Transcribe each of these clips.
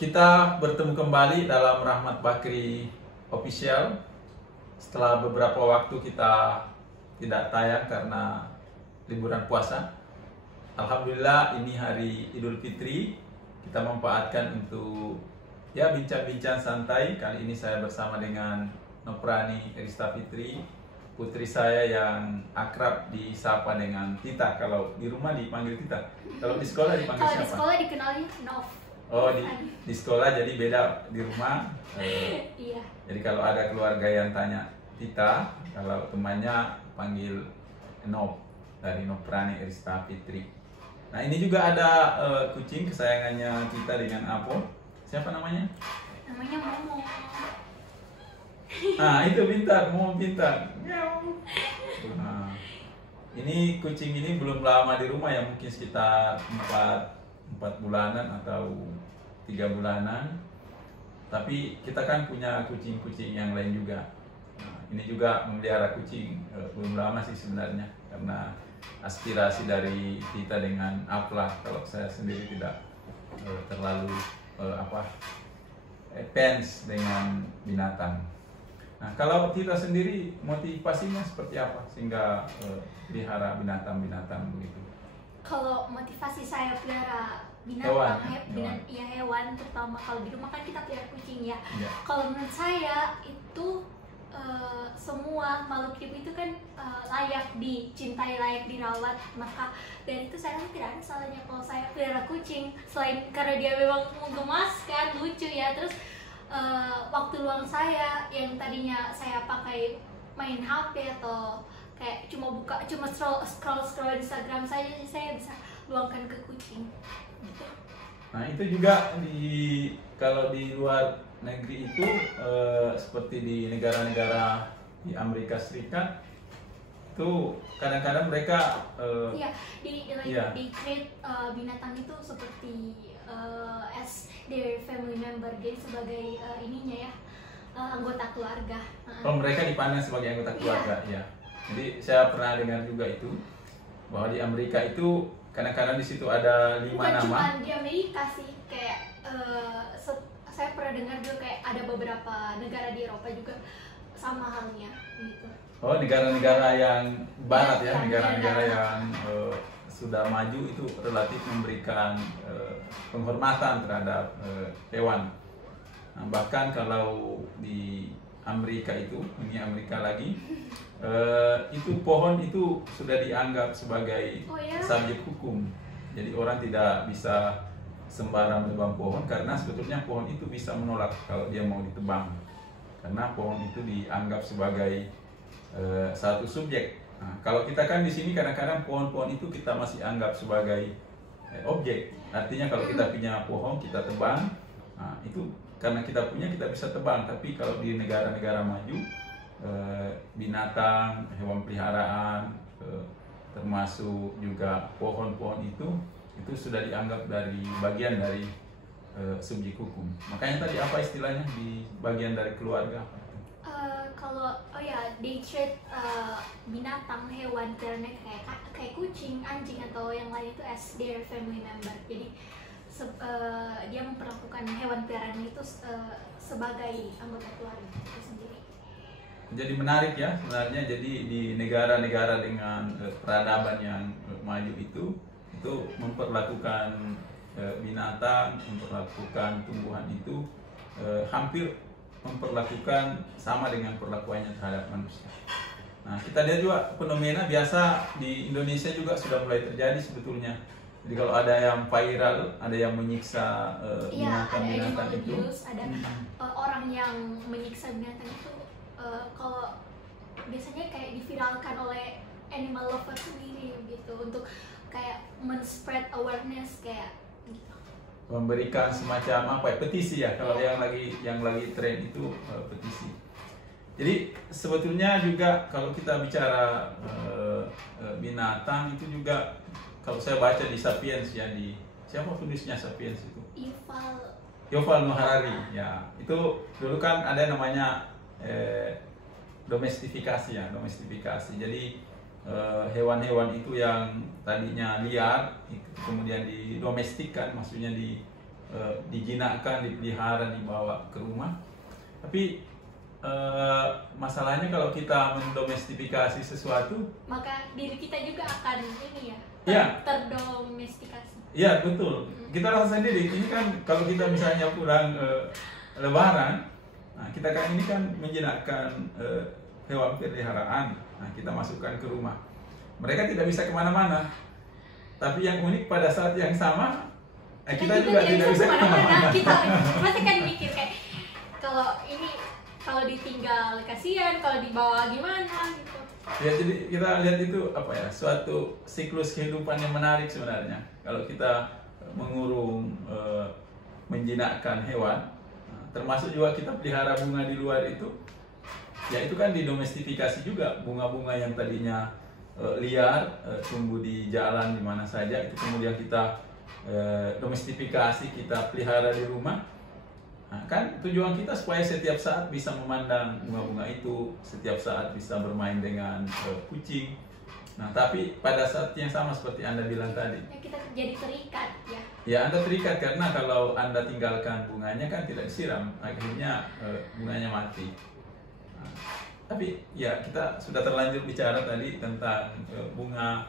Kita bertemu kembali dalam Rahmat Bakri Official. Setelah beberapa waktu kita tidak tayang karena liburan puasa. Alhamdulillah ini hari Idul Fitri. Kita memanfaatkan untuk bincang-bincang santai. Kali ini saya bersama dengan Noprani Rista Fitri, putri saya yang akrab disapa dengan Tita. Kalau di rumah dipanggil Tita. Kalau di sekolah dipanggil siapa? Kalau di sekolah dikenalnya Nov. Oh, di sekolah jadi beda, di rumah. Iya. Jadi kalau ada keluarga yang tanya Tita, kalau temannya panggil Nov, dari Noprani Rista Fitri. Nah, ini juga ada kucing kesayangannya Tita dengan Apo. Siapa namanya? Namanya Momo. Nah, itu pintar, Momo pintar. Nah, ini kucing ini belum lama di rumah ya, mungkin sekitar 4 bulanan atau 3 bulanan. Tapi kita kan punya kucing-kucing yang lain juga. Nah, ini juga memelihara kucing belum lama sih sebenarnya, karena aspirasi dari kita dengan Apla. Kalau saya sendiri tidak terlalu fans dengan binatang. Nah, kalau Tita sendiri motivasinya seperti apa sehingga pelihara binatang-binatang begitu? Kalau motivasi saya pelihara Hewan. hewan, terutama kalau di rumah kan kita pelihara kucing ya. Ya. Kalau menurut saya itu semua makhluk hidup itu kan layak dicintai, layak dirawat. Maka dari itu saya tidak ada salahnya kalau saya pelihara kucing, selain karena dia memang menggemaskan, lucu ya. Terus waktu luang saya yang tadinya saya pakai main HP atau kayak cuma scroll Instagram saja, saya bisa luangkan ke kucing gitu. Nah, itu juga kalau di luar negeri itu seperti di negara-negara di Amerika Serikat itu kadang-kadang mereka di create binatang itu seperti as their family member, jadi sebagai ininya ya, anggota keluarga. kalau mereka dipandang sebagai anggota keluarga ya. Jadi saya pernah dengar juga itu bahwa di Amerika itu kadang-kadang di situ ada 5 Bukan nama. cuma di Amerika sih, kayak saya pernah dengar juga kayak ada beberapa negara di Eropa juga sama halnya gitu. Oh, negara-negara yang barat ya, Ya, negara-negara negara. yang sudah maju itu relatif memberikan penghormatan terhadap hewan. Nah, bahkan kalau di Amerika itu, ini Amerika lagi, itu pohon itu sudah dianggap sebagai Oh ya? subjek hukum. Jadi orang tidak bisa sembarang menebang pohon, karena sebetulnya pohon itu bisa menolak kalau dia mau ditebang. Karena pohon itu dianggap sebagai satu subjek. Nah, kalau kita kan di sini kadang-kadang pohon-pohon itu kita masih anggap sebagai objek. Artinya kalau kita punya pohon kita tebang, nah, itu karena kita punya kita bisa tebang. Tapi kalau di negara-negara maju, binatang, hewan peliharaan, termasuk juga pohon-pohon itu sudah dianggap dari bagian dari subjek hukum. Makanya tadi apa istilahnya di bagian dari keluarga? They treat binatang, hewan peliharaan kayak kucing, anjing atau yang lain itu as their family member. Jadi dia memperlakukan hewan peliharaan itu sebagai anggota keluarga itu sendiri. Jadi menarik ya sebenarnya. Jadi di negara-negara dengan peradaban yang maju itu memperlakukan binatang, memperlakukan tumbuhan itu hampir memperlakukan sama dengan perlakuannya terhadap manusia. Nah, kita lihat juga fenomena biasa di Indonesia juga sudah mulai terjadi sebetulnya. Jadi kalau ada yang viral, ada yang menyiksa binatang-binatang itu, ada orang yang menyiksa binatang itu, kalau biasanya kayak diviralkan oleh animal lover sendiri gitu, untuk kayak men-spread awareness kayak gitu. memberikan semacam petisi ya, kalau yang lagi tren itu petisi. Jadi sebetulnya juga kalau kita bicara binatang itu juga, kalau saya baca di Sapiens ya, di siapa penulisnya Sapiens itu? Yuval Noah Harari ya. Itu dulu kan ada namanya domestifikasi ya, domestifikasi. Jadi hewan-hewan itu yang tadinya liar itu kemudian didomestikkan, maksudnya dijinakkan, dipelihara, dibawa ke rumah. Tapi masalahnya kalau kita mendomestifikasi sesuatu, maka diri kita juga akan ini ya, ya, terdomestikasi. Ya betul, kita rasa sendiri. Ini kan kalau kita misalnya pulang Lebaran, nah kita kan ini kan menjinakkan hewan peliharaan. Nah kita masukkan ke rumah. Mereka tidak bisa kemana-mana. Tapi yang unik pada saat yang sama, kita juga tidak bisa kemana-mana. Kita pasti kan mikir kayak kalau ditinggal kasihan, kalau dibawa gimana gitu. Ya, jadi kita lihat itu apa ya, suatu siklus kehidupan yang menarik sebenarnya. Kalau kita mengurung, menjinakkan hewan, termasuk juga kita pelihara bunga di luar itu, ya itu kan didomestifikasi juga. Bunga-bunga yang tadinya liar, tumbuh di jalan di mana saja, itu kemudian kita domestifikasi, kita pelihara di rumah. Nah, kan tujuan kita supaya setiap saat bisa memandang bunga-bunga itu, setiap saat bisa bermain dengan kucing. Nah, tapi pada saat yang sama seperti Anda bilang tadi, ya, kita jadi terikat ya. Ya, Anda terikat karena kalau Anda tinggalkan bunganya kan tidak disiram, akhirnya bunganya mati. Nah, tapi ya kita sudah terlanjur bicara tadi tentang bunga,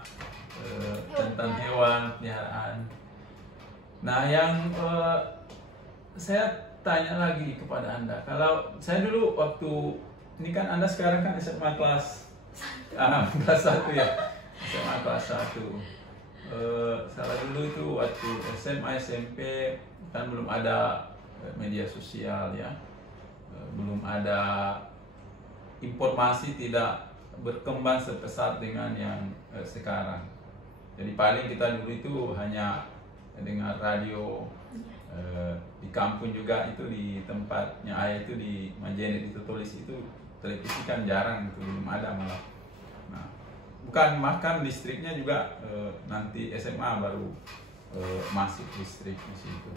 tentang hewan peliharaan. Nah, yang saya tanya lagi kepada Anda, kalau saya dulu waktu ini kan Anda sekarang kan SMA kelas kelas 1 ya, SMA kelas 1. Salah dulu itu waktu SMA SMP kan belum ada media sosial ya, belum ada, informasi tidak berkembang sepesat dengan yang sekarang. Jadi paling kita dulu itu hanya dengar radio. Di kampung juga itu, di tempatnya ayah itu di Majene itu tulis itu televisi kan jarang, itu belum ada malah. Nah, bukan makan listriknya juga nanti SMA baru masuk listrik di situ.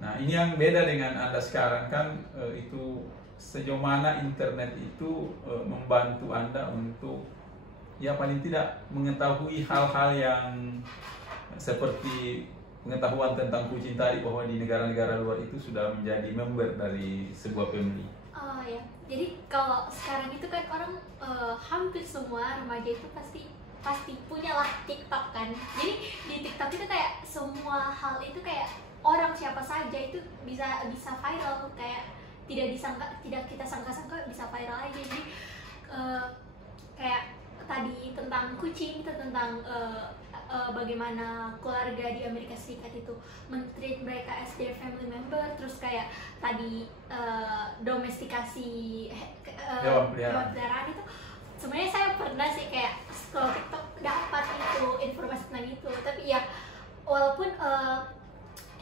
Nah, ini yang beda dengan Anda sekarang kan, itu sejauh mana internet itu membantu Anda untuk ya paling tidak mengetahui hal-hal yang seperti pengetahuan tentang kucing tadi, bahwa di negara-negara luar itu sudah menjadi member dari sebuah family. Oh ya, jadi kalau sekarang itu kan orang hampir semua remaja itu pasti punya lah TikTok kan. Jadi di TikTok itu kayak semua hal itu kayak orang siapa saja itu bisa viral, kayak tidak kita sangka-sangka bisa viral aja. Jadi kayak tadi tentang kucing itu tentang bagaimana keluarga di Amerika Serikat itu men-treat mereka as their family member, terus kayak tadi domestikasi hewan peliharaan itu. Sebenarnya saya pernah sih kayak scroll TikTok dapat itu informasi tentang itu, tapi ya walaupun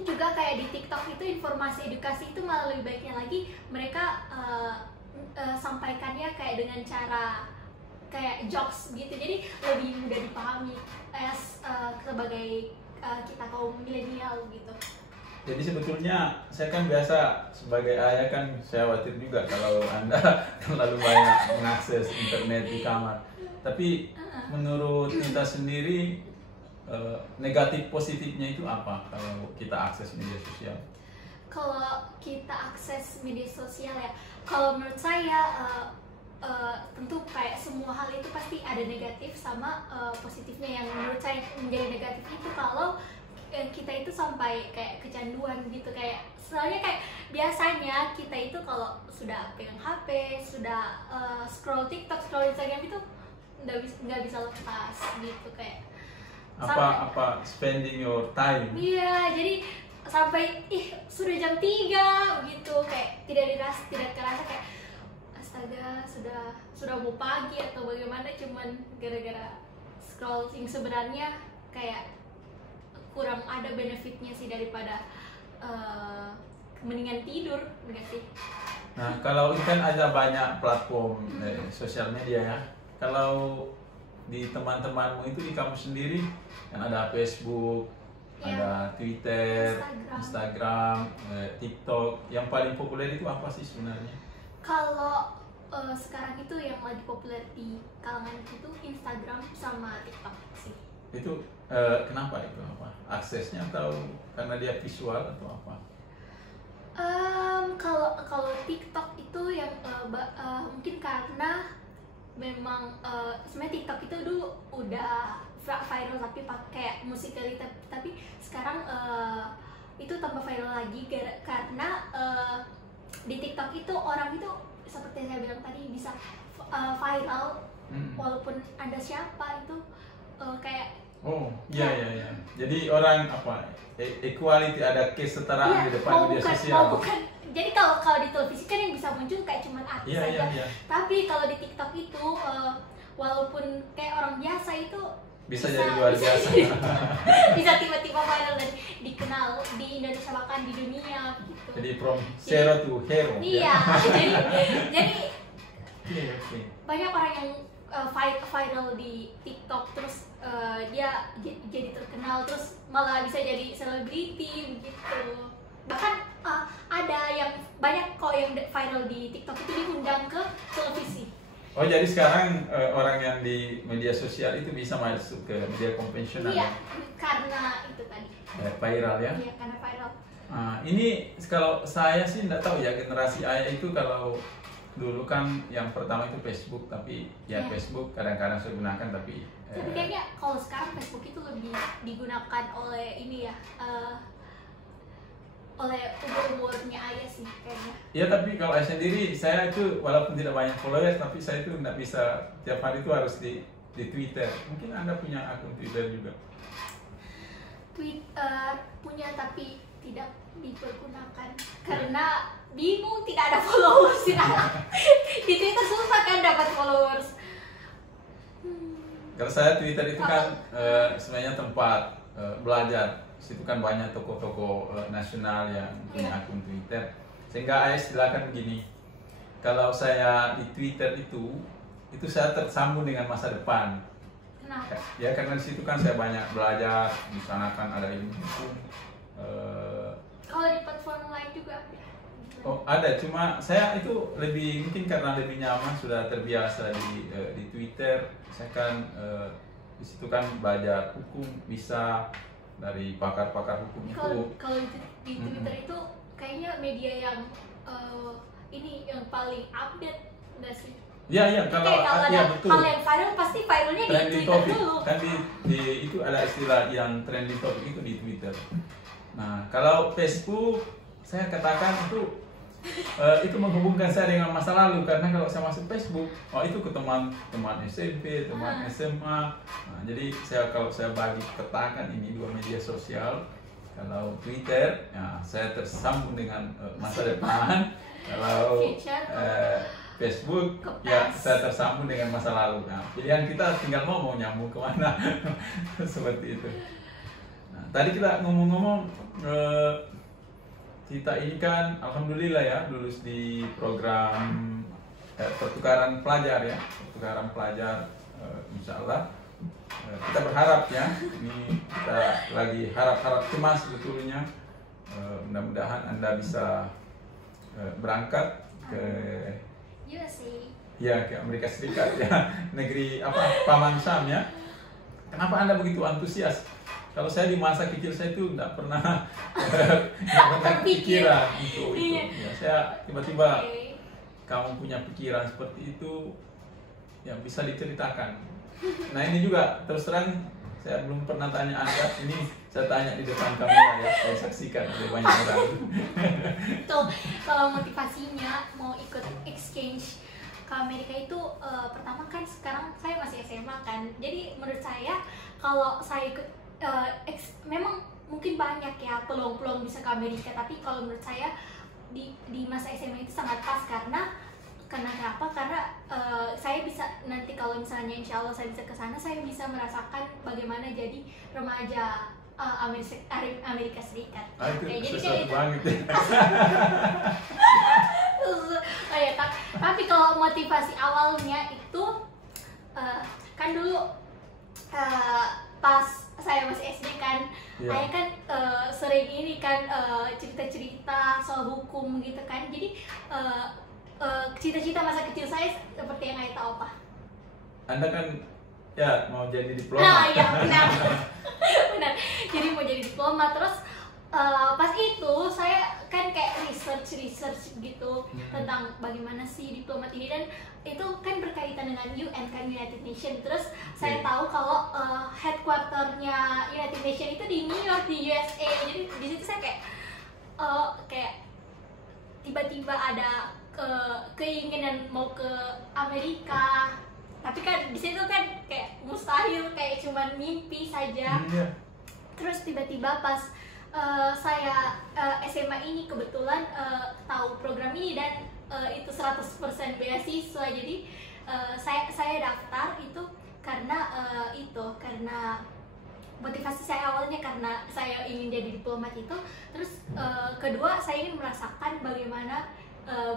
juga kayak di TikTok itu informasi edukasi itu malah lebih baiknya lagi mereka sampaikannya kayak dengan cara kayak jokes gitu, jadi lebih mudah dipahami sebagai kita kaum milenial gitu. Jadi sebetulnya saya kan biasa sebagai ayah kan, saya khawatir juga kalau Anda terlalu banyak mengakses internet di kamar. Tapi menurut kita sendiri, negatif positifnya itu apa kalau kita akses media sosial? Kalau kita akses media sosial ya, kalau menurut saya tentu kayak semua hal itu pasti ada negatif sama positifnya. Yang menurut saya menjadi negatif itu kalau kita itu sampai kayak kecanduan gitu, kayak soalnya kayak biasanya kita itu kalau sudah pegang HP, sudah scroll TikTok, scroll Instagram itu nggak bisa lepas gitu, kayak apa spending your time. Iya, jadi sampai sudah jam 3 gitu, kayak tidak kerasa kayak astaga sudah mau pagi atau bagaimana, cuman gara-gara scroll yang sebenarnya kayak kurang ada benefitnya sih daripada mendingan tidur, enggak sih? Nah, kalau ini kan ada banyak platform sosial media ya. Kalau di teman-temanmu itu, di kamu sendiri kan ada Facebook, Ya, ada Twitter, Instagram, TikTok. Yang paling populer itu apa sih sebenarnya? Kalau sekarang itu yang lagi populer di kalangan itu Instagram sama TikTok sih. Itu kenapa itu apa? Aksesnya atau karena dia visual atau apa? Kalau TikTok itu yang mungkin karena memang sebenarnya TikTok itu dulu udah viral tapi pakai musikalitas, tapi sekarang itu tambah viral lagi karena di TikTok itu orang itu seperti yang saya bilang tadi bisa viral walaupun Anda siapa itu kayak Oh, iya. Jadi orang apa? Equality, ada kesetaraan di depan media sosial. Bukan. Jadi kalau di televisi kan yang bisa muncul kayak cuman artis saja. Iya. Tapi kalau di TikTok itu walaupun kayak orang biasa itu bisa jadi luar biasa. Bisa tiba-tiba viral dan dikenal di Indonesia bahkan di dunia gitu. Jadi from zero to hero. Iya. Jadi Oke. banyak orang yang viral di TikTok terus dia jadi terkenal terus malah bisa jadi selebriti begitu. Bahkan ada yang banyak kok yang viral di TikTok itu diundang ke televisi. Oh, jadi sekarang orang yang di media sosial itu bisa masuk ke media konvensional? Iya, karena itu tadi. Viral ya? Iya, karena viral. Ini kalau saya sih nggak tahu ya, generasi ayah itu kalau dulu kan yang pertama itu Facebook, tapi ya Facebook kadang-kadang saya gunakan tapi kayaknya kalau sekarang Facebook itu lebih digunakan oleh ini ya oleh umurnya ayah sih kayaknya. Ya, tapi kalau saya sendiri, saya itu walaupun tidak banyak followers tapi saya itu nggak bisa tiap hari itu harus di Twitter. Mungkin Anda punya akun Twitter juga? Punya tapi tidak dipergunakan karena bingung, tidak ada followers ya. Di Twitter susah kan dapat followers. Kalau saya Twitter itu kan sebenarnya tempat belajar. Situ kan banyak toko-toko nasional yang punya akun Twitter. Sehingga saya silakan begini. Kalau saya di Twitter itu saya tersambung dengan masa depan. Kenapa? Ya karena di situ kan saya banyak belajar, di sana kan ada ilmu hukum. Kalau di platform lain juga ada. Oh, ada, cuma saya itu mungkin karena lebih nyaman, sudah terbiasa di Twitter. Saya kan di situ kan belajar hukum, bisa dari pakar-pakar hukum itu. Kalau di Twitter itu kayaknya media yang ini yang paling update nggak sih? Iya, kalau ada betul. hal yang viral pasti viralnya di Trending Twitter topic. dulu. Kan itu ada istilah yang trending topic itu di Twitter. Nah, kalau Facebook saya katakan itu menghubungkan saya dengan masa lalu, karena kalau saya masuk Facebook, itu ke teman SMP, teman SMA. Nah, jadi kalau saya bagi petakan ini dua media sosial, kalau Twitter, ya, saya tersambung dengan masa depan. Kalau Facebook, ya saya tersambung dengan masa lalu. Nah, pilihan kita tinggal mau nyambung kemana. Seperti itu. Nah, tadi kita ngomong-ngomong, kita ini kan alhamdulillah ya lulus di program pertukaran pelajar ya, insya Allah. Kita berharap ya, ini kita lagi harap cemas sebetulnya, mudah-mudahan Anda bisa berangkat ke ke Amerika Serikat ya, negeri Paman Sam ya. Kenapa Anda begitu antusias? Kalau saya di masa kecil saya itu tidak pernah pikiran untuk itu. Ya, saya tiba-tiba kamu punya pikiran seperti itu, ya bisa diceritakan. Nah, ini juga terus terang saya belum pernah tanya Anda, ini saya tanya di depan kamera ya, saya saksikan oleh banyak orang. Tuh, kalau motivasinya mau ikut exchange ke Amerika itu pertama kan sekarang saya masih SMA kan, jadi menurut saya kalau saya ikut memang mungkin banyak ya peluang-peluang bisa ke Amerika, tapi kalau menurut saya di masa SMA itu sangat pas karena kenapa? Karena saya bisa nanti kalau misalnya insya Allah saya bisa ke sana, saya bisa merasakan bagaimana jadi remaja Amerika Serikat. Itu sesuatu banget ya. Tapi kalau motivasi awalnya itu kan dulu pas saya masih SD kan, saya kan sering ini kan cerita-cerita soal hukum gitu kan, jadi cita-cita masa kecil saya seperti yang Ayah tahu apa? Anda kan Ya, mau jadi Nah, diplomat. ya benar. Benar. Jadi mau jadi diplomat. Terus pas itu saya kan kayak research gitu tentang bagaimana sih diplomat ini, dan itu kan berkaitan dengan UN kan, United Nation. Terus saya tahu kalau headquarternya United Nation itu di New York, di USA. Jadi di situ saya kayak tiba-tiba ada keinginan mau ke Amerika, tapi kan di situ kan kayak mustahil, kayak cuman mimpi saja. Terus tiba-tiba pas saya SMA ini kebetulan tahu program ini, dan itu 100% beasiswa. Jadi saya daftar itu karena motivasi saya awalnya karena saya ingin jadi diplomat itu. Terus kedua, saya ingin merasakan bagaimana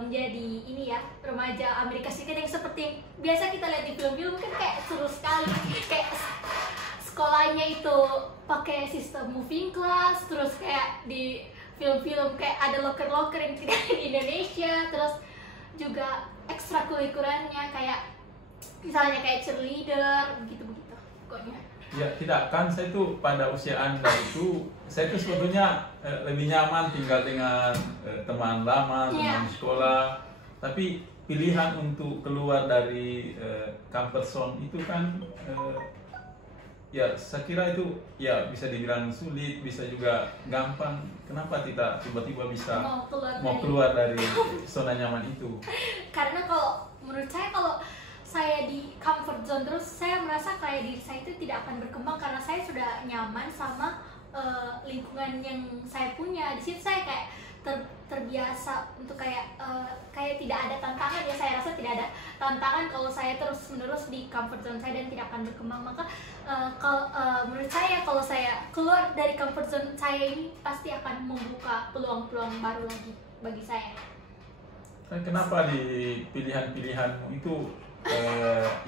menjadi ini ya, remaja Amerika Serikat yang seperti yang biasa kita lihat di film-film kan, kayak seru sekali. Kayak sekolahnya itu pakai sistem moving class, terus kayak di film-film kayak ada loker-loker yang tidak ada di Indonesia. Terus juga ekstrakurikulernya kayak misalnya kayak cheerleader, begitu-begitu pokoknya. Ya, tidak kan, saya tuh pada usia Anda itu, saya tuh sebetulnya lebih nyaman tinggal dengan teman lama, teman sekolah. Tapi pilihan untuk keluar dari comfort zone itu kan ya saya kira itu ya bisa dibilang sulit, bisa juga gampang. Kenapa tidak tiba-tiba bisa mau keluar dari zona nyaman itu? Karena kalau menurut saya, kalau saya di comfort zone terus, saya merasa kayak diri saya itu tidak akan berkembang, karena saya sudah nyaman sama lingkungan yang saya punya. Di situ saya kayak terbiasa untuk kayak tidak ada tantangan ya. Saya rasa tidak ada tantangan kalau saya terus menerus di comfort zone saya dan tidak akan berkembang. Maka kalau menurut saya, kalau saya keluar dari comfort zone saya ini, pasti akan membuka peluang-peluang baru lagi bagi saya. Kenapa di pilihan-pilihanmu itu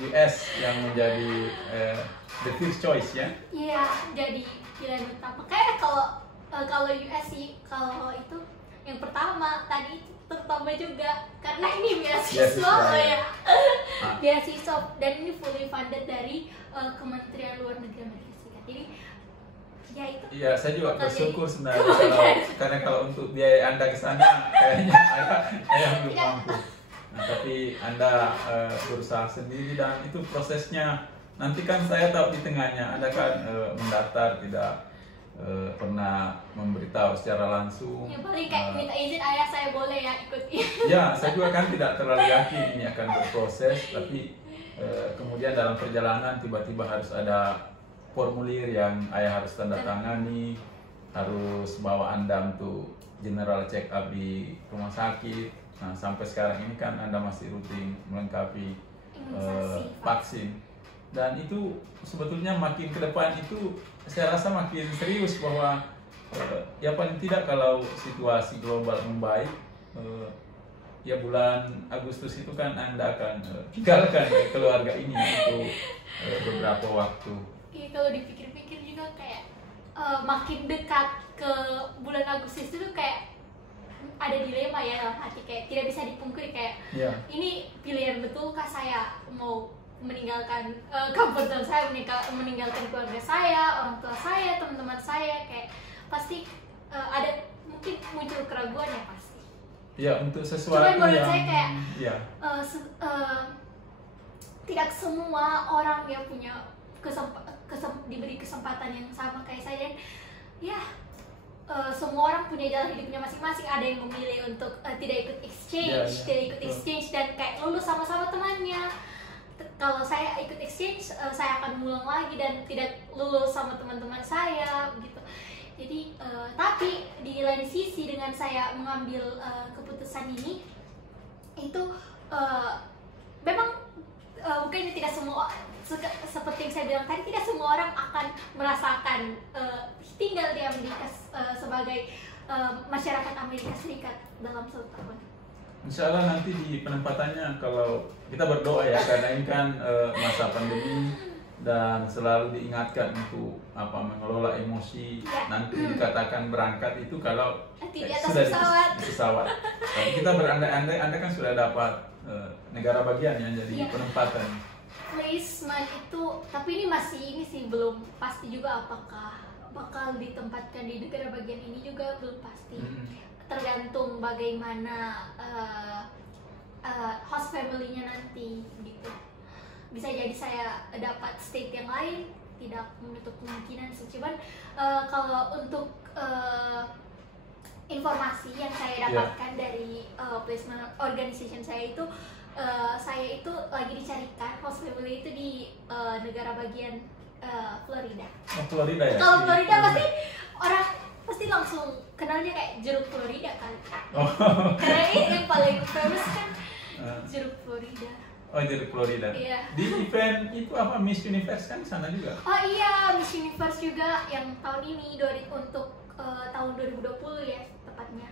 US yang menjadi the first choice ya? Iya, jadi pilihan utama. Kayak kalau US sih, kalau itu yang pertama tadi, terutama juga karena ini beasiswa ya. Beasiswa, dan ini fully funded dari Kementerian Luar Negeri Amerika Serikat. Jadi ya itu. Iya, saya juga bersyukur sebenarnya karena kalau untuk biaya Anda ke sana kayaknya saya belum mampu. Nah, tapi Anda berusaha sendiri, dan itu prosesnya. Nanti kan saya tahu di tengahnya Anda kan mendaftar, tidak pernah memberitahu secara langsung. Ya paling kayak minta izin ayah, saya boleh ya ikut. Ya, saya juga kan tidak terlalu yakin ini akan berproses, tapi kemudian dalam perjalanan tiba-tiba harus ada formulir yang ayah harus tanda tangani, harus bawa Anda untuk general check up di rumah sakit. Nah, sampai sekarang ini kan Anda masih rutin melengkapi vaksin. Dan itu sebetulnya makin ke depan itu saya rasa makin serius, bahwa ya paling tidak kalau situasi global membaik, ya bulan Agustus itu kan Anda akan tinggalkan keluarga ini untuk beberapa waktu. Iya, kalau dipikir-pikir juga kayak makin dekat ke bulan Agustus itu kayak ada dilema ya dalam hati, kayak tidak bisa dipungkiri, kayak ini pilihan betulkah saya mau meninggalkan comfort zone saya, meninggalkan keluarga saya, orang tua saya, teman-teman saya. Kayak pasti ada mungkin muncul keraguan ya, pasti. Ya, untuk sesuatu cuman menurut yang saya kayak tidak semua orang yang punya diberi kesempatan yang sama kayak saya. Dan ya semua orang punya jalan hidupnya masing-masing. Ada yang memilih untuk tidak ikut exchange, dan kayak lulus sama-sama temannya. Kalau saya ikut exchange, saya akan mengulang lagi dan tidak lulus sama teman-teman saya, begitu. Jadi, tapi di lain sisi, dengan saya mengambil keputusan ini, itu memang mungkin tidak semua, seperti yang saya bilang tadi, tidak semua orang akan merasakan tinggal di Amerika sebagai masyarakat Amerika Serikat dalam 1 tahun. Insya Allah nanti di penempatannya, kalau kita berdoa ya, karena ini kan masa pandemi dan selalu diingatkan untuk mengelola emosi. Nanti dikatakan berangkat itu kalau sudah di pesawat. Tapi kita berandai-andai, Anda kan sudah dapat negara bagian ya, jadi penempatan. placement itu, tapi ini masih ini sih belum pasti juga apakah bakal ditempatkan di negara bagian ini juga belum pasti. Tergantung bagaimana host family-nya nanti gitu. Bisa jadi saya dapat state yang lain, tidak menutup kemungkinan sih. Cuman kalau untuk informasi yang saya dapatkan dari placement organization saya itu lagi dicarikan host family itu di negara bagian Florida. Oh, Florida ya? Kalau Florida pasti orang pasti langsung kenalnya kayak jeruk Florida kan. Oh. Karena ini yang paling famous kan jeruk Florida. Oh, jeruk Florida. Iya. Di event itu apa, Miss Universe kan di sana juga? Oh iya, Miss Universe juga yang tahun ini untuk tahun 2020 ya tepatnya.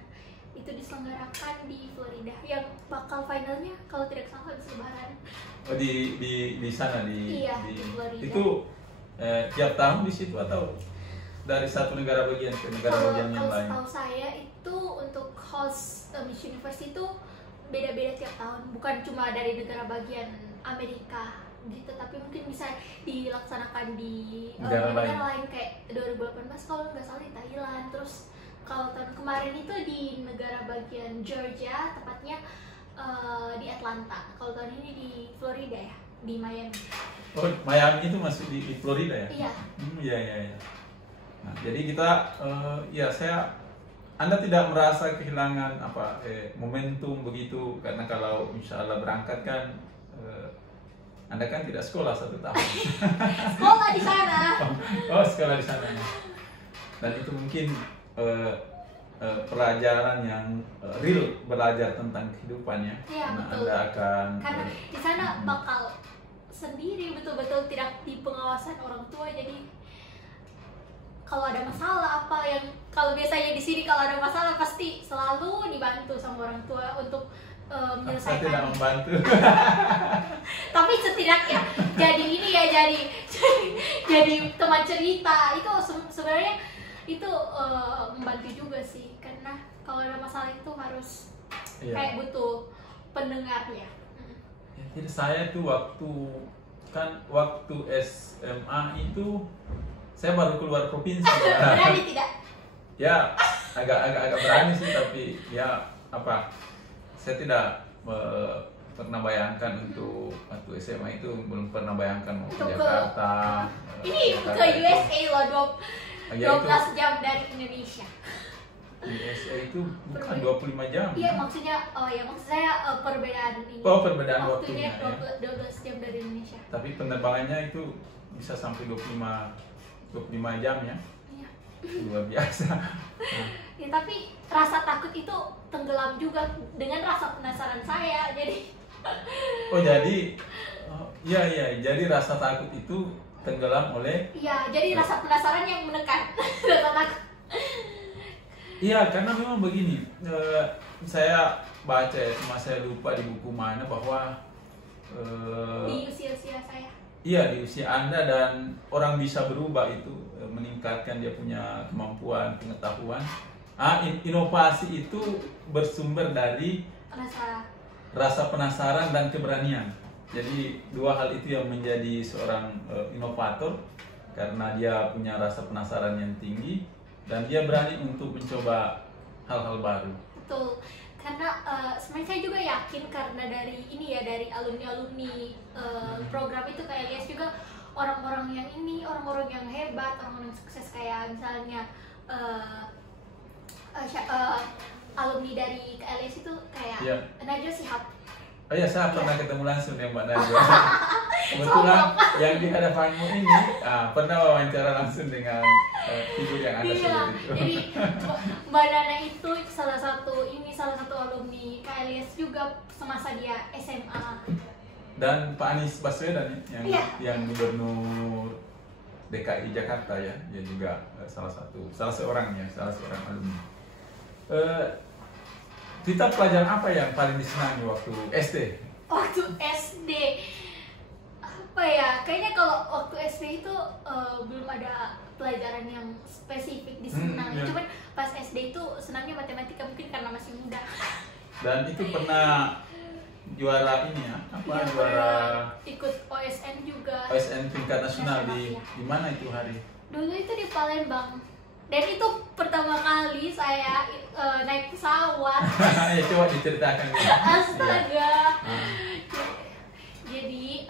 Itu diselenggarakan di Florida. Yang bakal finalnya kalau tidak salah di Lebaran. Oh, di sana di Florida. Itu tiap tahun di situ atau dari satu negara bagian ke negara bagian yang lain? Kalau saya itu untuk host Miss Universe itu beda-beda tiap tahun, bukan cuma dari negara bagian Amerika gitu, tapi mungkin bisa dilaksanakan di negara lain kayak 2018 kalau nggak salah di Thailand. Terus kalau tahun kemarin itu di negara bagian Georgia, tepatnya di Atlanta. Kalau tahun ini di Florida ya, di Miami. Oh, Miami itu masih di Florida ya? Iya. Iya. Nah, jadi kita Anda tidak merasa kehilangan momentum begitu, karena kalau insya Allah berangkat kan Anda kan tidak sekolah 1 tahun. Sekolah di sana. Oh, sekolah di sana. Dan itu mungkin pelajaran yang real, belajar tentang kehidupannya. Iya, betul. Anda akan karena di sana bakal sendiri, betul-betul tidak di pengawasan orang tua. Jadi kalau ada masalah apa yang kalau biasanya di sini kalau ada masalah pasti selalu dibantu sama orang tua untuk menyelesaikan. Saya tidak membantu. Tapi setidaknya jadi ini ya, jadi teman cerita itu sebenarnya itu membantu juga sih, karena kalau ada masalah itu harus kayak butuh pendengar ya. Jadi saya tuh waktu SMA itu saya baru keluar provinsi. Berani tidak? Ya, agak berani sih, tapi ya saya tidak pernah bayangkan untuk waktu SMA itu, belum pernah bayangkan mau ke Jakarta. Ini ke USA loh, 12 jam dari Indonesia. USA itu bukan 25 jam. Iya, maksud saya perbedaan ini. Oh, perbedaan waktunya. 12 jam dari Indonesia. Tapi penerbangannya itu bisa sampai 25 jam ya. Iya. Luar biasa. Ya, tapi rasa takut itu tenggelam juga dengan rasa penasaran saya. Jadi jadi rasa takut itu tenggelam oleh. Iya, jadi rasa penasaran yang menekan rasa takut. Iya, karena memang begini. Saya baca ya, cuma saya lupa di buku mana bahwa di usia-usia saya. Iya, di usia Anda dan orang bisa berubah itu, meningkatkan dia punya kemampuan, pengetahuan. Inovasi itu bersumber dari rasa penasaran dan keberanian. Jadi dua hal itu yang menjadi seorang inovator, karena dia punya rasa penasaran yang tinggi dan dia berani untuk mencoba hal-hal baru. Betul. Karena sebenarnya saya juga yakin, karena dari alumni program itu kayak lihat juga orang-orang yang hebat, orang-orang yang sukses, kayak misalnya alumni dari KLS itu kayak Najwa Shihab. Oh iya, saya pernah ketemu langsung dengan Mbak Najwa. Kebetulan yang di hadapanmu ini pernah wawancara langsung dengan figur yang Anda sebut itu. Jadi Mbak Nana itu salah satu alumni KLS juga semasa dia SMA. Dan Pak Anies Baswedan yang gubernur DKI Jakarta ya, dia juga salah seorang alumni. Kita pelajaran apa yang paling disenangi waktu SD? Waktu SD apa ya? Kayaknya kalau waktu SD itu belum ada pelajaran yang spesifik disenangi. Cuman pas SD itu senangnya matematika, mungkin karena masih muda. Dan itu pernah juara ini ya, apa Iya, juara ikut OSN juga. OSN tingkat nasional di Nasional, iya. di mana itu hari? Dulu itu di Palembang. Dan itu pertama kali saya naik pesawat. Ya coba diceritakan dulu. Astaga. Ah. Jadi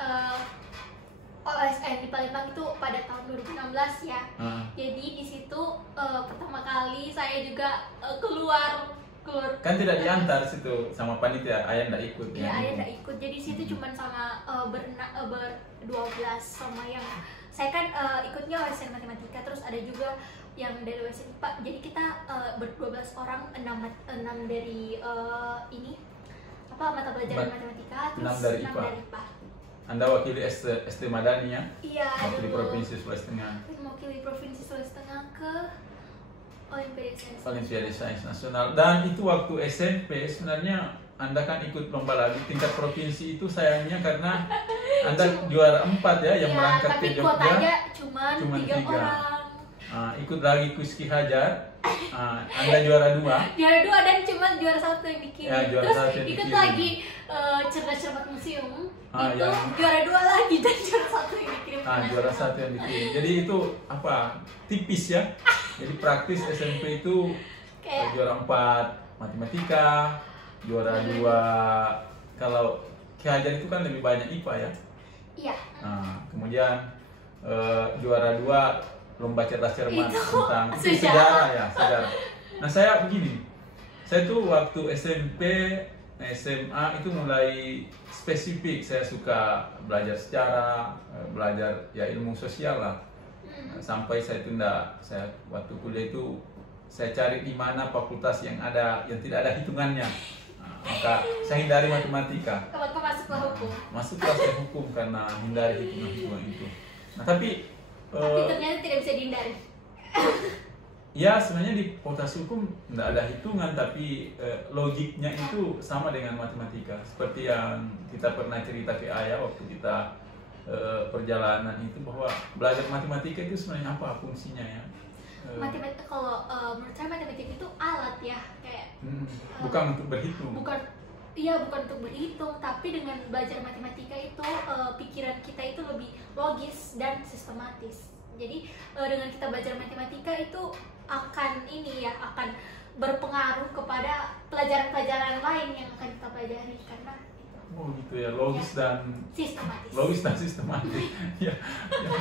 OSN di Palembang itu pada tahun 2016 ya. Ah. Jadi di situ pertama kali saya juga keluar. Kan tidak diantar situ sama panitia, ayah nggak ikut Ya, ayah nggak ikut. Jadi situ cuman sama ber-12 sama yang saya kan ikutnya OSN matematika, terus ada juga yang dari OSN IPA. Jadi kita ber-12 orang, 6 dari ini apa mata pelajaran matematika, terus 6 dari 6 IPA. dari IPA. Anda wakili ST Madani ya? Iya, Wakili dulu. Provinsi Sulawesi Tengah. Mewakili Provinsi Sulawesi Tengah ke Olimpiade Sains. Olimpiade Sains Nasional. Dan itu waktu SMP sebenarnya Anda kan ikut lomba lagi tingkat provinsi itu, sayangnya karena Anda juara 4 ya yang Iya, berangkat tapi ke Jogja. kuotanya cuman Cuman 3 tiga. orang. Ikut lagi kuis Ki Hajar. Anda juara 2. Juara 2 dan cuma juara 1 yang dikirim. Ya, juara Terus 1 yang ikut dikirim. lagi cerdas-cermat museum. Itu yang- juara 2 lagi dan juara 1 yang dikirim. ke Juara nasional. 1 yang dikirim. Jadi itu apa? Tipis ya. Jadi praktis SMP itu Kayak juara 4 matematika, juara 2 kalau Ki Hajar itu kan lebih banyak IPA ya. iya. Kemudian juara 2 lomba cerdas cermat Itu tentang sejarah. sejarah ya, sejarah. Nah, saya begini. Saya tuh waktu SMP, SMA itu mulai spesifik, saya suka belajar sejarah, belajar ya ilmu sosial lah. Sampai saya tunda, saya waktu kuliah itu saya cari di mana fakultas yang tidak ada hitungannya. Maka saya hindari matematika. Kamu masuklah hukum. Masuklah saya hukum karena hindari hitungan itu. Nah, tapi Tapi ternyata tidak bisa dihindari. ya sebenarnya di fakultas hukum tidak ada hitungan, tapi logiknya itu sama dengan matematika. Seperti yang kita pernah cerita ke ayah waktu kita perjalanan itu, bahwa belajar matematika itu sebenarnya apa fungsinya ya? Matematika kalau menurut saya matematika itu alat ya, kayak bukan untuk berhitung. bukan untuk berhitung, tapi dengan belajar matematika itu pikiran kita itu lebih logis dan sistematis. Jadi dengan kita belajar matematika itu akan akan berpengaruh kepada pelajaran-pelajaran lain yang akan kita pelajari karena Oh gitu ya, logis dan sistematis. Ya,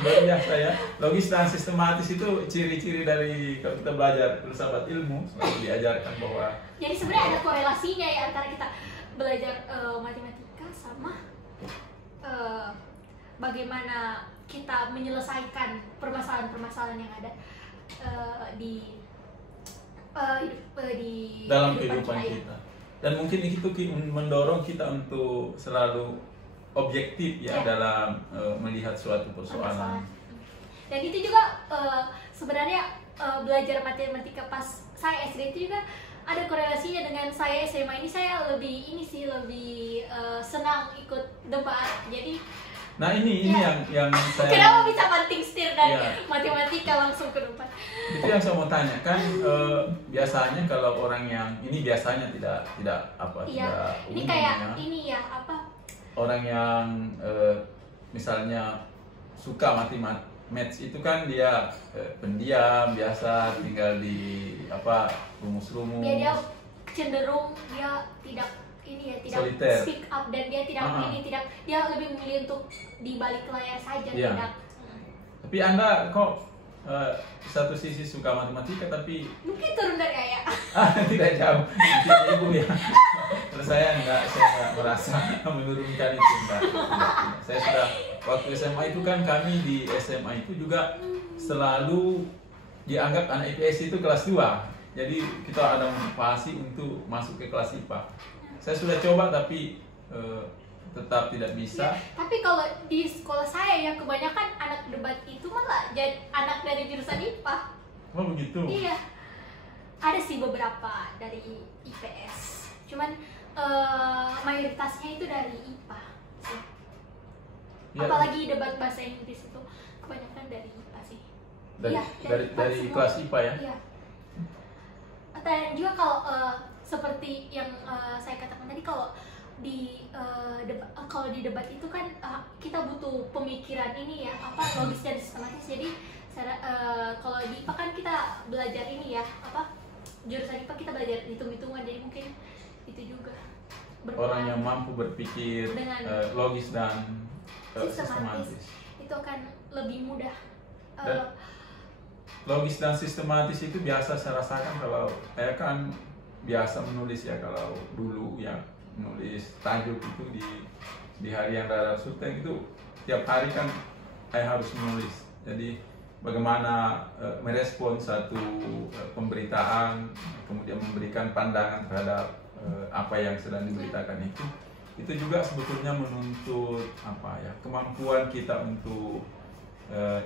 luar biasa ya. Logis dan sistematis itu ciri-ciri dari kalau kita belajar filsafat ilmu, selalu diajarkan bahwa jadi sebenarnya ada korelasinya ya antara kita belajar matematika sama bagaimana kita menyelesaikan permasalahan-permasalahan yang ada di dalam kehidupan kehidupan ya. kita. Dan mungkin itu mendorong kita untuk selalu objektif ya, dalam melihat suatu persoalan. Dan itu juga sebenarnya belajar matematika pas saya SD itu juga ada korelasinya dengan saya SMA ini. Saya lebih senang ikut debat. Jadi Nah ini yang saya kenapa bisa banting setir dari Ya. matematika langsung ke debat? itu yang saya mau tanya kan, biasanya kalau orang yang ini biasanya tidak Iya, ini umum kayak ya. ini ya apa? Orang yang misalnya suka maths itu kan dia pendiam, biasa tinggal di rumus-rumus. Dia cenderung dia tidak Soliter. speak up dan dia tidak dia lebih memilih untuk di balik layar saja, Iya. tidak. Tapi Anda kok satu sisi suka matematika tapi Mungkin turun dari ayah. tidak jauh, mungkin ibu ya. Terus saya nggak merasa menurunkan itu, Mbak. Tidak. Saya sudah waktu SMA itu kan, kami di SMA itu juga selalu dianggap anak IPS itu kelas 2. Jadi kita ada motivasi untuk masuk ke kelas IPA. Saya sudah coba tapi tetap tidak bisa. Ya, tapi kalau di sekolah saya ya kebanyakan anak debat itu malah jadi anak dari jurusan IPA. Oh begitu. Iya. Ada sih beberapa dari IPS. Cuman mayoritasnya itu dari IPA sih. Ya. Apalagi debat bahasa Inggris itu kebanyakan dari IPA sih. Dari Iya, dari semua. kelas IPA ya. Iya. Dan juga kalau seperti yang saya katakan tadi, kalau kalau di debat itu kan kita butuh pemikiran ini ya, apa, logis dan sistematis. Jadi kalau di IPA kan kita belajar ini ya, apa, jurusan IPA kita belajar hitung-hitungan, jadi mungkin itu juga orang yang mampu berpikir dengan logis dan sistematis itu akan lebih mudah. Dan logis dan sistematis itu biasa saya rasakan kalau saya kan biasa menulis ya, kalau dulu ya menulis tajuk itu di harian Rara Suteng itu tiap hari kan saya harus menulis. Jadi bagaimana merespon satu pemberitaan, kemudian memberikan pandangan terhadap apa yang sedang diberitakan itu juga sebetulnya menuntut apa ya, kemampuan kita untuk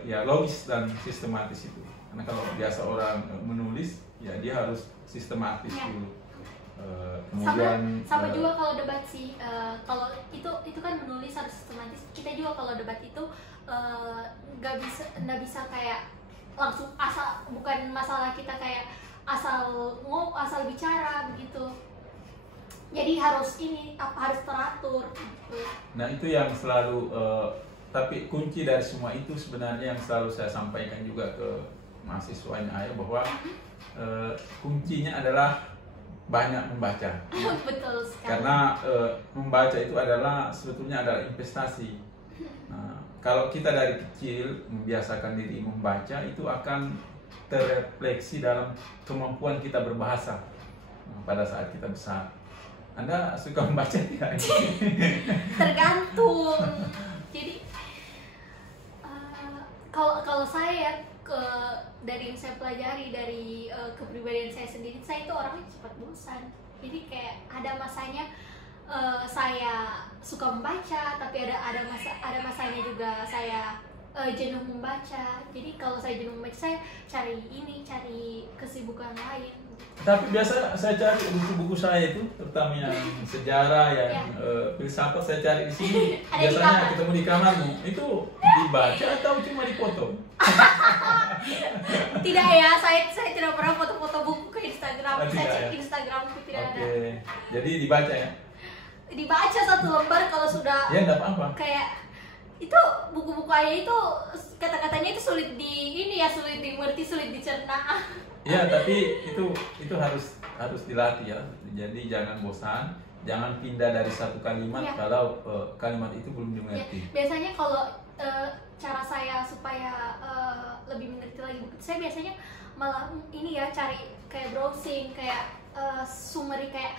ya logis dan sistematis itu. Karena kalau biasa orang menulis ya dia harus sistematis dulu. Kemudian sama juga kalau debat sih, kalau itu kan menulis harus sistematis. Kita juga kalau debat itu nggak bisa kayak langsung asal, bukan masalah kita kayak asal bicara begitu. Jadi harus harus teratur gitu. Nah itu yang selalu tapi kunci dari semua itu sebenarnya yang selalu saya sampaikan juga ke mahasiswanya Ayah, bahwa kuncinya adalah banyak membaca. Betul sekali. Karena membaca itu sebetulnya adalah investasi. Nah, kalau kita dari kecil membiasakan diri membaca, itu akan terrefleksi dalam kemampuan kita berbahasa pada saat kita besar. Anda suka membaca tidak? Tergantung. Jadi kalau saya dari yang saya pelajari dari kepribadian saya sendiri, saya itu orangnya cepat bosan. Jadi kayak ada masanya saya suka membaca, tapi ada masanya juga saya jenuh membaca. Jadi kalau saya jenuh membaca, saya cari kesibukan lain. Tapi biasa saya cari buku-buku saya itu, terutama yang sejarah, yang filsafat, saya cari di sini. Biasanya ketemu di kamarmu. Itu dibaca atau cuma dipoto? Tidak ya, saya tidak pernah foto-foto buku ke Instagram. Saya cek Instagramku tidak ada. Jadi dibaca ya? Dibaca satu lembar kalau sudah. Ya enggak apa-apa. Kayak itu buku-buku ayah itu kata-katanya itu sulit dimengerti, sulit dicerna. Ya, tapi itu harus dilatih ya. Jadi jangan bosan, jangan pindah dari satu kalimat kalau kalimat itu belum dimengerti. Biasanya kalau cara saya supaya lebih mengerti lagi buku, saya biasanya malah ini ya, cari kayak browsing, kayak summary, kayak